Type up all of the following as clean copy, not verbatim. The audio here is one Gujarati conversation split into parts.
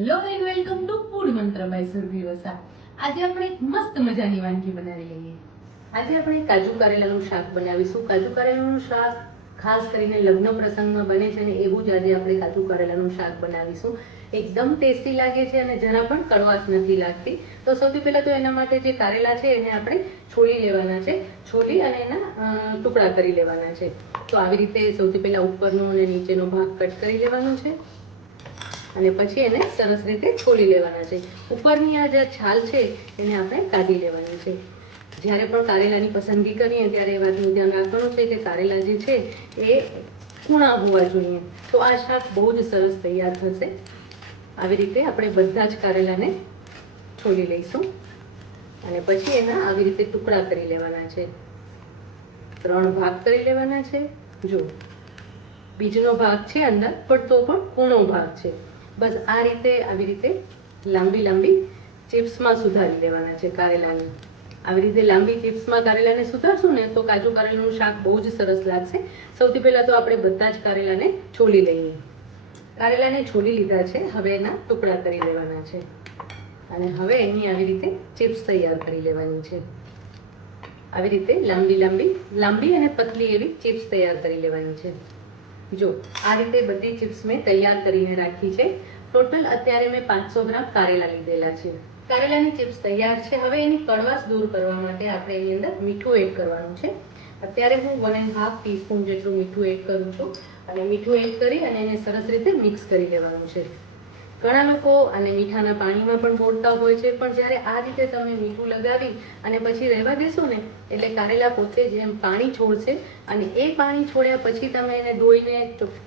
Hello and welcome to food મંત્ર બાય સુરભી વસા. આજે આપણે એક મસ્ત મજાની વાનગી બનાવી લઈએ. આજે આપણે કાજુ કારેલાનું શાક બનાવીશું. કાજુ કારેલાનું શાક ખાસ કરીને લગ્ન પ્રસંગમાં બને છે ને એવું જ આજે આપણે કાજુ કારેલાનું શાક બનાવીશું. એકદમ ટેસ્ટી લાગે છે અને જરા પણ કડવાશ નથી લાગતી. તો સૌથી પહેલા તો એના માટે જે કારેલા છે એને આપણે છોલી લેવાના છે. છોલી અને એના ટુકડા કરી લેવાના છે. તો આવી રીતે સૌથી પહેલા ઉપરનો અને નીચેનો ભાગ કટ કરી લેવાનો છે અને પછી એને સરસ રીતે છોલી લેવાના છે. ઉપરની આ જે છાલ છે એને આપણે કાઢી લેવાની છે. જ્યારે પણ કારેલાની પસંદગી કરીએ ત્યારે એ વાતનું ધ્યાન રાખવાનું છે કે કારેલા જે છે એ કૂણા હોવા જોઈએ. તો આ શાક બહુ જ સરસ તૈયાર થશે. આવી રીતે આપણે બધા જ કારેલાને છોલી લઈશું અને પછી એના આવી રીતે ટુકડા કરી લેવાના છે. 3 ભાગ કરી લેવાના છે. જો બીજનો ભાગ છે અંદર પણ તો પણ કૂણો ભાગ છે. બસ આ રીતે આવી રીતે લાંબી લાંબી ચિપ્સમાં સુધારી લેવાના છે કારેલાને. આવી રીતે લાંબી ચિપ્સમાં કારેલાને સુધારશું ને તો કાજુ કારેલાનું શાક બહુ જ સરસ લાગશે. સૌથી પહેલા તો આપણે બધા જ કારેલાને છોલી લઈએ. કારેલાને છોલી લીધા છે. હવે એના ટુકડા કરી લેવાના છે અને હવે એની આવી રીતે ચિપ્સ તૈયાર કરી લેવાની છે. આવી રીતે લાંબી અને પતલી એવી ચિપ્સ તૈયાર કરી લેવાની છે. જો આ રીતે બધી ચિપ્સ મેં તૈયાર કરીને રાખી છે. ટોટલ અત્યારે મેં 500 ગ્રામ કારેલા લીધેલા છે. કારેલાની ચિપ્સ તૈયાર છે. હવે એની કડવાશ દૂર કરવા માટે આપણે એની અંદર મીઠું એડ કરવાનું છે. અત્યારે હું 1.5 ટીસ્પૂન જેટલું મીઠું એડ કરું છું અને મીઠું એડ કરી અને એને સરસ રીતે મિક્સ કરી લેવાનું છે. ઘણા લોકો આને મીઠાના પાણીમાં પણ બોળતા હોય છે, પણ જ્યારે આ રીતે તમે મીઠું લગાવી અને પછી રહેવા દેશો ને એટલે કારેલા પોતે જેમ પાણી છોડશે અને એ પાણી છોડ્યા પછી તમે એને ધોઈને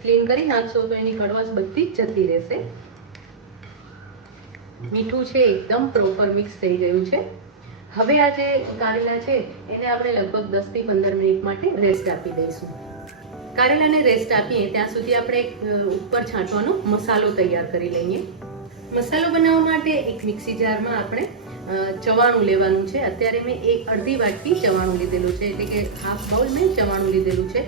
ક્લીન કરી નાખશો તો એની કડવાશ બધી જ જતી રહેશે. મીઠું છે એકદમ પ્રોપર મિક્સ થઈ ગયું છે. હવે આ જે કારેલા છે એને આપણે લગભગ 10 થી 15 મિનિટ માટે રેસ્ટ આપી દઈશું. કારેલાને રેસ્ટ આપીએ ત્યાં સુધી આપણે ઉપર છાંટવાનો મસાલો તૈયાર કરી લઈએ. મસાલો બનાવવા માટે એક મિક્સી જારમાં આપણે ચવાણું લેવાનું છે. અત્યારે મેં અડધી વાટકી ચવાણું લીધેલું છે, એટલે કે હાફ બાઉલ મેં ચવાણું લીધેલું છે.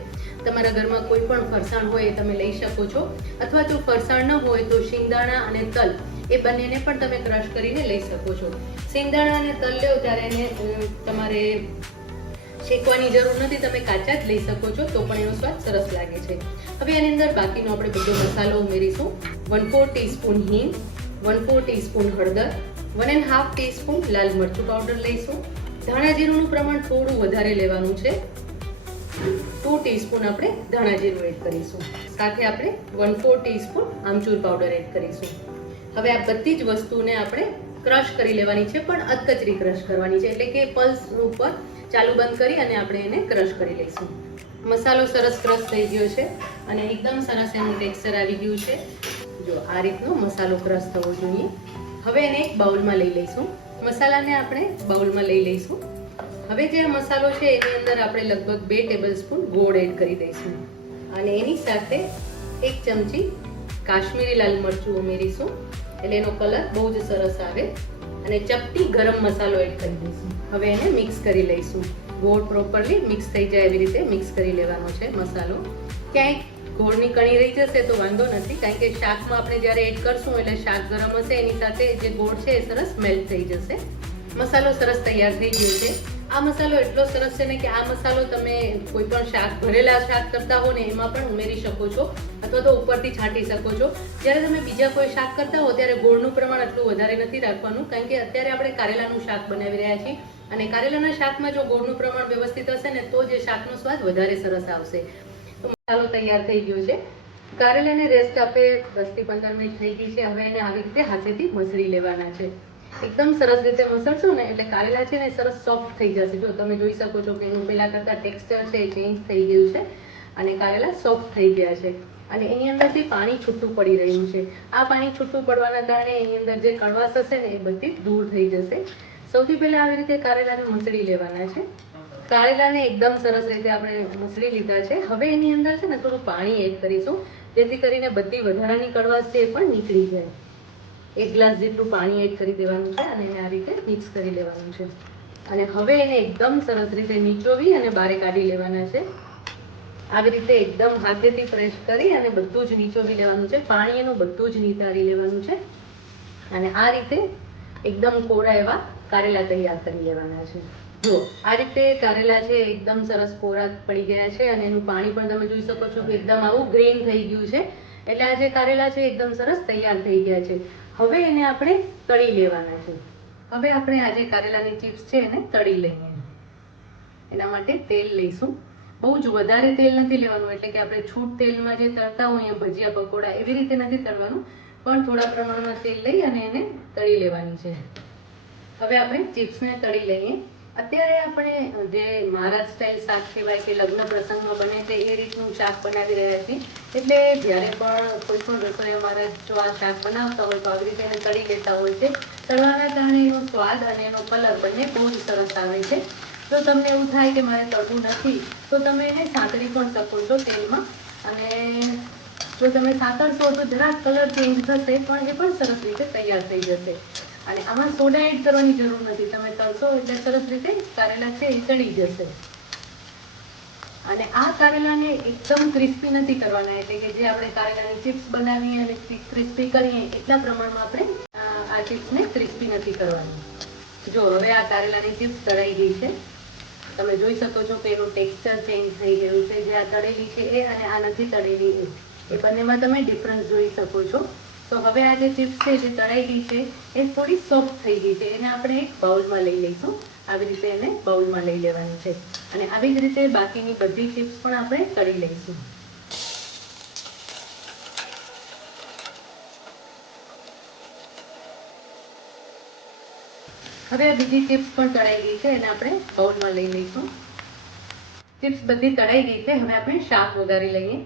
તમારા ઘરમાં કોઈ પણ ફરસાણ હોય એ તમે લઈ શકો છો, અથવા જો ફરસાણ ન હોય તો શિંગદાણા અને તલ એ બંનેને પણ તમે ક્રશ કરીને લઈ શકો છો. શિંગદાણા અને તલ લો ત્યારે એને તમારે શેકવાની જરૂર નથી, તમે કાચા જ લઈ શકો છો તો પણ એનો સ્વાદ સરસ લાગે છે. હવે એની અંદર બાકીનો આપણે બધો મસાલો ઉમેરીશું. 1/4 ટીસ્પૂન હિંગ, 1/4 ટીસ્પૂન હળદર, 1.5 ટીસ્પૂન લાલ મરચું પાવડર લઈશું. ધાણા જીરુંનું પ્રમાણ થોડું વધારે લેવાનું છે. 2 ટીસ્પૂન આપણે ધાણા જીરું એડ કરીશું. સાથે આપણે 1/4 ટીસ્પૂન આમચૂર પાવડર એડ કરીશું. હવે આ બધી જ વસ્તુને આપણે ક્રશ કરી લેવાની છે, પણ અધકચરી ક્રશ કરવાની છે, એટલે કે પલ્સ ઉપર ચાલુ બંધ કરી અને આપણે એને ક્રશ કરી લઈશું. મસાલો સરસ ક્રશ થઈ ગયો છે અને એકદમ સરસ એનું ટેક્સચર આવી ગયું છે. જો આ રીતનો મસાલો ક્રશ થવો જોઈએ. હવે એને એક બાઉલમાં લઈ લઈશું. મસાલાને આપણે બાઉલમાં લઈ લઈશું. હવે જે મસાલો છે એની અંદર આપણે લગભગ 2 ટેબલસ્પૂન ગોળ એડ કરી દઈશું અને એની સાથે 1 ચમચી કાશ્મીરી લાલ મરચું ઉમેરીશું, એટલે એનો કલર બહુ જ સરસ આવે. અને ચપટી ગરમ મસાલો એડ કરી દઈશું. હવે એને મિક્સ કરી લઈશું. ગોળ પ્રોપરલી મિક્સ થઈ જાય એવી રીતે મિક્સ કરી લેવાનો છે મસાલો. ક્યાંય ગોળની કણી રહી જશે તો વાંધો નથી, કારણ કે શાકમાં આપણે જ્યારે એડ કરશું એટલે શાક ગરમ હશે એની સાથે જે ગોળ છે એ સરસ મેલ્ટ થઈ જશે. મસાલો સરસ તૈયાર થઈ ગયો છે. આ મસાલો એટલો સરસ છે ને કે આ મસાલો તમે કોઈ પણ શાક ભરેલા શાક કરતા હો ને એમાં પણ ઉમેરી શકો છો, અથવા તો ઉપરથી છાંટી શકો છો. જ્યારે તમે બીજા કોઈ શાક કરતા હો ત્યારે ગોળનું પ્રમાણ એટલું વધારે નથી રાખવાનું, કારણ કે અત્યારે આપણે કારેલાનું શાક બનાવી રહ્યા છીએ અને કારેલાના શાકમાં જો ગોળનું પ્રમાણ વ્યવસ્થિત હશે ને તો જે શાકનો સ્વાદ વધારે સરસ આવશે. તો મસાલો તૈયાર થઈ ગયો છે. કારેલાને રેસ્ટ આપે 10 થી 15 મિનિટ થઈ ગઈ છે. હવે એને આવી રીતે હાથેથી મસળી લેવાના છે. એકદમ સરસ રીતે મસળશો ને એટલે કારેલા છે ને સરસ સોફ્ટ થઈ જશે. જો તમે જોઈ શકો છો કે એનું પહેલા કરતા ટેક્સચર છે એ ચેન્જ થઈ ગયું છે અને કારેલા સોફ્ટ થઈ ગયા છે અને એની અંદરથી પાણી છૂટું પડી રહ્યું છે. આ પાણી છૂટું પડવાના કારણે એની અંદર જે કડવાશ હશે ને એ બધી દૂર થઈ જશે. સૌથી પહેલા આવી રીતે કારેલાને મસળી લેવાના છે. કારેલાને એકદમ સરસ રીતે આપણે મસળી લીધા છે. હવે એની અંદર છે ને થોડું પાણી એડ કરીશું, જેથી કરીને બધી વધારાની કડવાશ છે એ પણ નીકળી જાય. 1 ગ્લાસ જેટલું પાણી એડ કરી દેવાનું છે અને એને આ રીતે મિક્સ કરી લેવાનું છે. અને હવે એને એકદમ સરસ રીતે નીચોવી અને બહાર કાઢી લેવાના છે. આવી રીતે એકદમ હાથેથી પ્રેસ કરી અને બધું જ નીચોવી લેવાનું છે. પાણી એનું બધું જ નિતારી લેવાનું છે. અને આ રીતે એકદમ કોરા એવા કારેલા તૈયાર કરી લેવાના છે. જો આ રીતે કારેલા છે એકદમ સરસ કોરા પડી ગયા છે અને એનું પાણી પણ તમે જોઈ શકો છો કે એકદમ આવું ગ્રીન થઈ ગયું છે. એટલે આ જે કારેલા છે એકદમ સરસ તૈયાર થઈ ગયા છે. હવે એને આપણે તળી લેવાના છે. હવે આપણે આ જે કારેલાની ચિપ્સ છે એને તળી લઈએ. એના માટે તેલ લઈશું. બહુ જ વધારે તેલ નથી લેવાનું, એટલે કે આપણે છૂટ તેલમાં જે તળતા હોઈએ ભજીયા પકોડા એવી રીતે નથી તળવાનું, પણ થોડા પ્રમાણમાં તેલ લઈ અને એને તળી લેવાની છે. હવે આપણે ચિપ્સને તળી લઈએ. અત્યારે આપણે જે મહારાષ્ટ્ર સ્ટાઇલ શાક કહેવાય કે લગ્ન પ્રસંગમાં બને તે એ રીતનું શાક બનાવી રહ્યા છીએ. એટલે જ્યારે પણ કોઈ પણ રસોઈ અમારે જો આ શાક બનાવતા હોય તો આવી રીતે એને તળી લેતા હોય છે. તળવાના કારણે એનો સ્વાદ અને એનો કલર બંને બહુ જ સરસ આવે છે. જો તમને એવું થાય કે મારે તળવું નથી તો તમે એને સાંતળી પણ શકો છો તેલમાં, અને જો તમે સાંતળશો તો જરાક કલર ચેન્જ થશે, પણ એ પણ સરસ રીતે તૈયાર થઈ જશે. અને આમાં સોડા એડ કરવાની જરૂર નથી. તમે તળશો એટલે સરસ રીતે કારેલા છે એ તળી જશે. અને આ કારેલાને એકદમ ક્રિસ્પી નથી કરવાના, એટલે કે જે આપણે કારેલાની ચિપ્સ બનાવીએ અને ક્રિસ્પી કરીએ એટલા પ્રમાણમાં આપણે આ ચિપ્સને ક્રિસ્પી નથી કરવાની. જો હવે આ કારેલાની ચિપ્સ તળાઈ ગઈ છે. તમે જોઈ શકો છો કે એનું ટેક્સચર ચેન્જ થઈ ગયું છે. જે આ તળેલી છે એ અને આ નથી તળેલી એ બંનેમાં તમે ડિફરન્સ જોઈ શકો છો. તો હવે આ જે ચિપ્સ છે જે તળાઈ ગઈ છે એ થોડી સોફ્ટ થઈ ગઈ છે. એને આપણે એક બાઉલમાં લઈ લઈશું. આવી રીતે એને બાઉલમાં લઈ લેવાની છે. અને આવી જ રીતે બાકીની બધી ચિપ્સ પણ આપણે તળી લઈશું. હવે આ બીજી ચિપ્સ પણ તળાઈ ગઈ છે, એને આપણે બાઉલમાં લઈ લઈશું. ચિપ્સ બધી તળાઈ ગઈ છે. હવે આપણે શાક વઘારી લઈએ.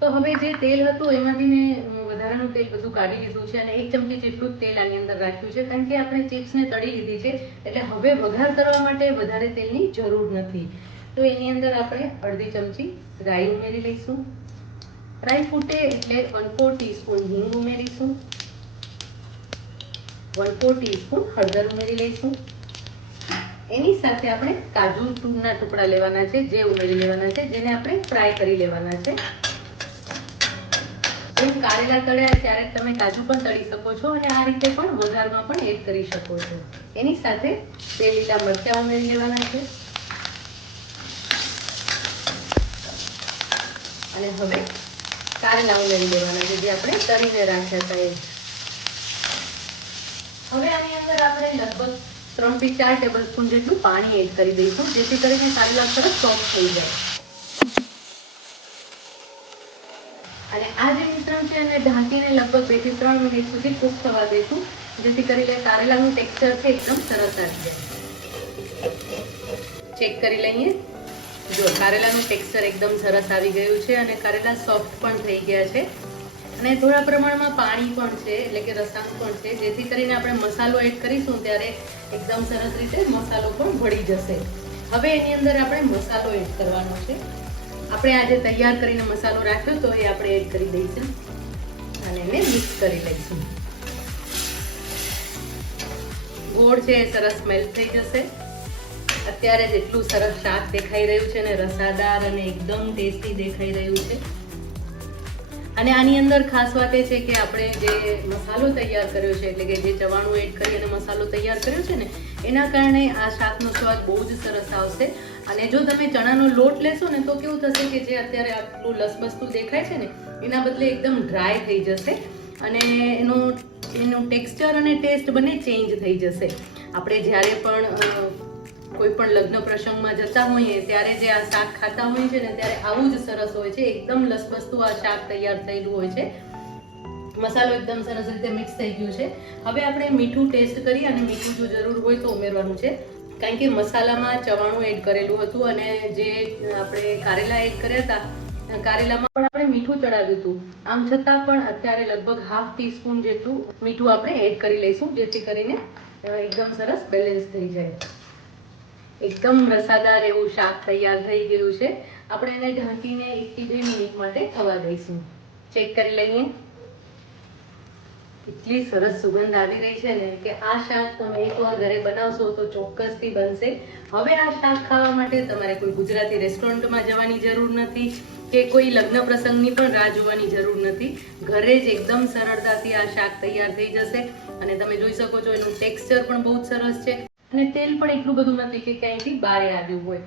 તો હવે જે તેલ હતું એમાંથી મેં વધારાનું તેલ બધું કાઢી લીધું છે અને 1 ચમચી જેટલું તેલ આની અંદર રાખ્યું છે, કારણ કે આપણે ચિપ્સને તળી લીધી છે એટલે હવે વઘાર કરવા માટે વધારે તેલની જરૂર નથી. તો એની અંદર આપણે અડધી ચમચી રાઈ ઉમેરી લઈશું. રાઈ ફૂટે એટલે 1/4 ટીસ્પૂન હિંગ ઉમેરીશું. 1/4 ટીસ્પૂન હળદર ઉમેરી લઈશું. એની સાથે આપણે કાજુના ટુકડા લેવાના છે, જે ઉમેરી લેવાના છે, જેને આપણે ફ્રાય કરી લેવાના છે. જેમ કારેલા તળ્યા ત્યારે તમે કાજુ પણ તળી શકો છો અને આ રીતે પણ વઘારમાં પણ એડ કરી શકો છો. એની સાથે 2 લીલા મરચાં ઉમેરી લેવાના છે. અને હવે કારેલા ઉમેરી દેવાના છે, જે આપણે તળીને રાખ્યા હતા એ. હવે આની અંદર આપણે લગભગ 3 થી 4 ટેબલસ્પૂન જેટલું પાણી એડ કરી દઈશું, જેથી કરીને કારેલા સરસ સોફ્ટ થઈ જાય. અને આ જે મિશ્રણ છે એને ઢાંકીને લગભગ 2 થી 3 મિનિટ સુધી કૂક થવા દઈશું, જેથી કરીને કારેલાનું ટેક્સચર છે એકદમ સરસ આવી જાય. ચેક કરી લઈએ. જો કારેલાનું ટેક્સચર એકદમ સરસ આવી ગયું છે અને કારેલા સોફ્ટ પણ થઈ ગયા છે અને થોડા પ્રમાણમાં પાણી પણ છે, એટલે કે રસાંગ પણ છે, જેથી કરીને આપણે મસાલો એડ કરીશું ત્યારે એકદમ સરસ રીતે મસાલો પણ ભળી જશે. હવે એની અંદર આપણે મસાલો એડ કરવાનો છે. આપણે આજે તૈયાર કરીને મસાલો રાખ્યો તો એ આપણે એડ કરી દઈશું અને એને મિક્સ કરી લઈશું. ગોળ છે એ સરસ મેલ્ટ થઈ જશે. અત્યારે જેટલું સરસ શાક દેખાઈ રહ્યું છે ને રસાદાર અને એકદમ ટેસ્ટી દેખાઈ રહ્યું છે. અને આની અંદર ખાસ વાત એ છે કે આપણે જે મસાલો તૈયાર કર્યો છે, એટલે કે જે ચવાણું એડ કરી અને મસાલો તૈયાર કર્યો છે ને, એના કારણે આ શાકનો સ્વાદ બહુ જ સરસ આવશે. અને જો તમે ચણાનો લોટ લેશો ને તો કેવું થશે કે જે અત્યારે આટલું લસબસતું દેખાય છે ને એના બદલે એકદમ ડ્રાય થઈ જશે અને એનું ટેક્સચર અને ટેસ્ટ બંને ચેન્જ થઈ જશે. આપણે જ્યારે પણ કોઈ પણ લગ્ન પ્રસંગમાં જતા હોઈએ ત્યારે જે આ શાક ખાતા હોઈએ છે ને ત્યારે આવું જ સરસ હોય છે. એકદમ લસબસતું આ શાક તૈયાર થયેલું હોય છે. મસાલો એકદમ સરસ રીતે મિક્સ થઈ ગયું છે. હવે આપણે મીઠું ટેસ્ટ કરી અને મીઠું જો જરૂર હોય તો ઉમેરવાનું છે, કારણ કે મસાલામાં ચવાણું એડ કરેલું હતું અને જે આપણે કારેલા એડ કર્યા હતા કારેલામાં પણ આપણે મીઠું ચડાવ્યું હતું. આમ છતાં પણ અત્યારે લગભગ 1/2 ટીસ્પૂન જેટલું મીઠું આપણે એડ કરી લઈશું, જેથી કરીને એકદમ સરસ બેલેન્સ થઈ જાય. એકદમ રસાદાર એવું શાક તૈયાર થઈ ગયું છે. આપણે એને ઢાંકીને 1 થી 2 મિનિટ માટે થવા દઈશું. ચેક કરી લઈએ. એટલી સરસ સુગંધ આવી રહી છે ને કે આ શાક તમે એકવાર ઘરે બનાવશો તો ચોક્કસથી બનશે. હવે આ શાક ખાવા માટે તમારે કોઈ ગુજરાતી રેસ્ટોરન્ટમાં જવાની જરૂર નથી કે કોઈ લગ્ન પ્રસંગની પણ રાહ જોવાની જરૂર નથી. ઘરે જ એકદમ સરળતાથી આ શાક તૈયાર થઈ જશે અને તમે જોઈ શકો છો એનું ટેક્સચર પણ બહુ જ સરસ છે અને તેલ પણ એટલું બધું નથી કે ક્યાંયથી બહાર આવ્યું હોય.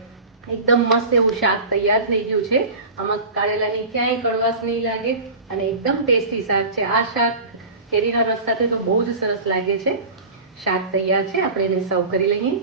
એકદમ મસ્ત એવું શાક તૈયાર થઈ ગયું છે. આમાં કારેલાની ક્યાંય કડવાશ નહીં લાગે અને એકદમ ટેસ્ટી શાક છે. આ શાક કેરીના રસ સાથે તો બહુ જ સરસ લાગે છે. શાક તૈયાર છે, આપણે એને સર્વ કરી લઈએ.